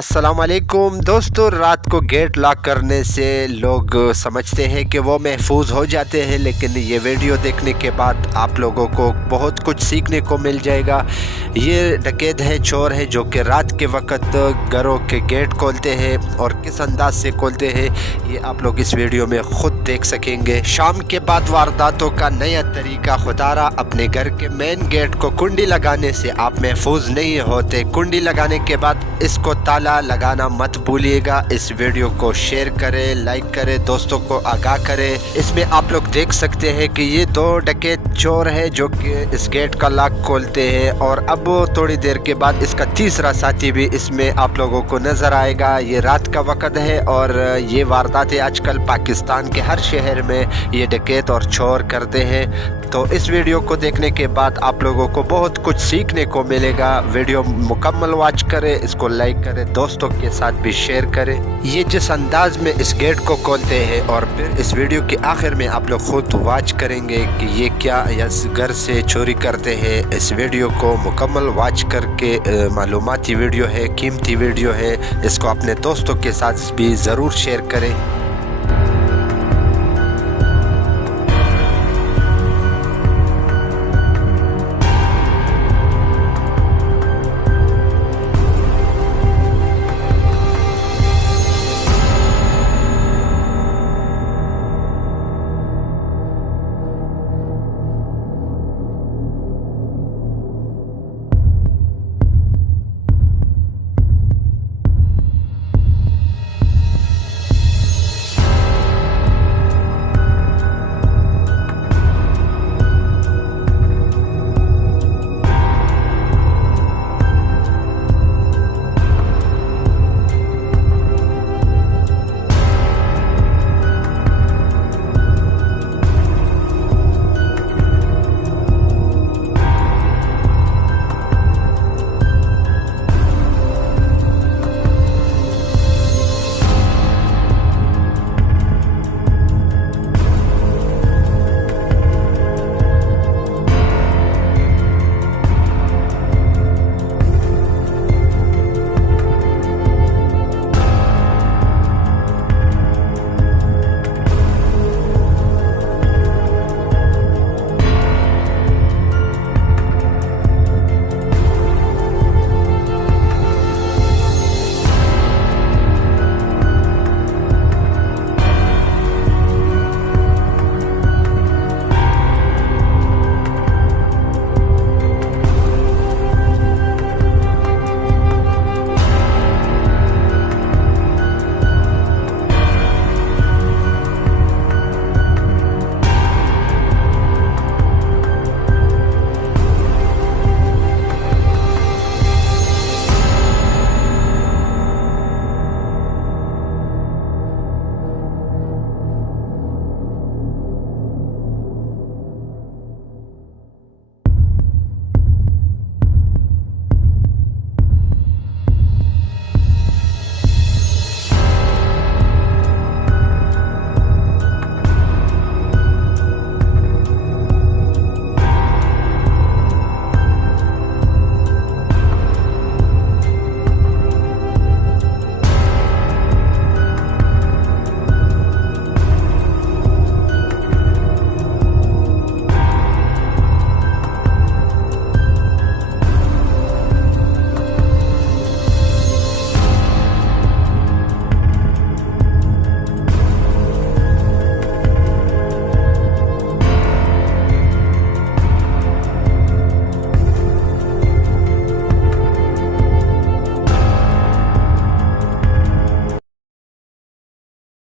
अस्सलामुअलैकुम दोस्तों, रात को गेट लॉक करने से लोग समझते हैं कि वो महफूज हो जाते हैं, लेकिन ये वीडियो देखने के बाद आप लोगों को बहुत कुछ सीखने को मिल जाएगा। ये डकैत है, चोर है, जो कि रात के वक्त घरों के गेट खोलते हैं और किस अंदाज से खोलते हैं ये आप लोग इस वीडियो में खुद देख सकेंगे। शाम के बाद वारदातों का नया तरीका खुदारा, अपने घर के मेन गेट को कुंडी लगाने से आप महफूज नहीं होते। कुंडी लगाने के बाद इसको ताला लगाना मत भूलिएगा। इस वीडियो को शेयर करें, लाइक करें, दोस्तों को आगाह करें। इसमें आप लोग देख सकते हैं कि ये दो डकैत चोर है जो कि इस गेट का लॉक खोलते हैं और अब थोड़ी देर के बाद इसका तीसरा साथी भी इसमें आप लोगों को नजर आएगा। ये रात का वक्त है और ये वारदातें आजकल पाकिस्तान के हर शहर में ये डकैत और चोर करते हैं। तो इस वीडियो को देखने के बाद आप लोगों को बहुत कुछ सीखने को मिलेगा। वीडियो मुकम्मल वॉच करें, इसको लाइक करें, दोस्तों के साथ भी शेयर करें। ये जिस अंदाज में इस गेट को खोलते हैं और फिर इस वीडियो के आखिर में आप लोग खुद वॉच करेंगे कि ये क्या इस घर से चोरी करते हैं। इस वीडियो को मुकम्मल वॉच करके मालूमाती वीडियो है, कीमती वीडियो है, इसको अपने दोस्तों के साथ भी ज़रूर शेयर करें।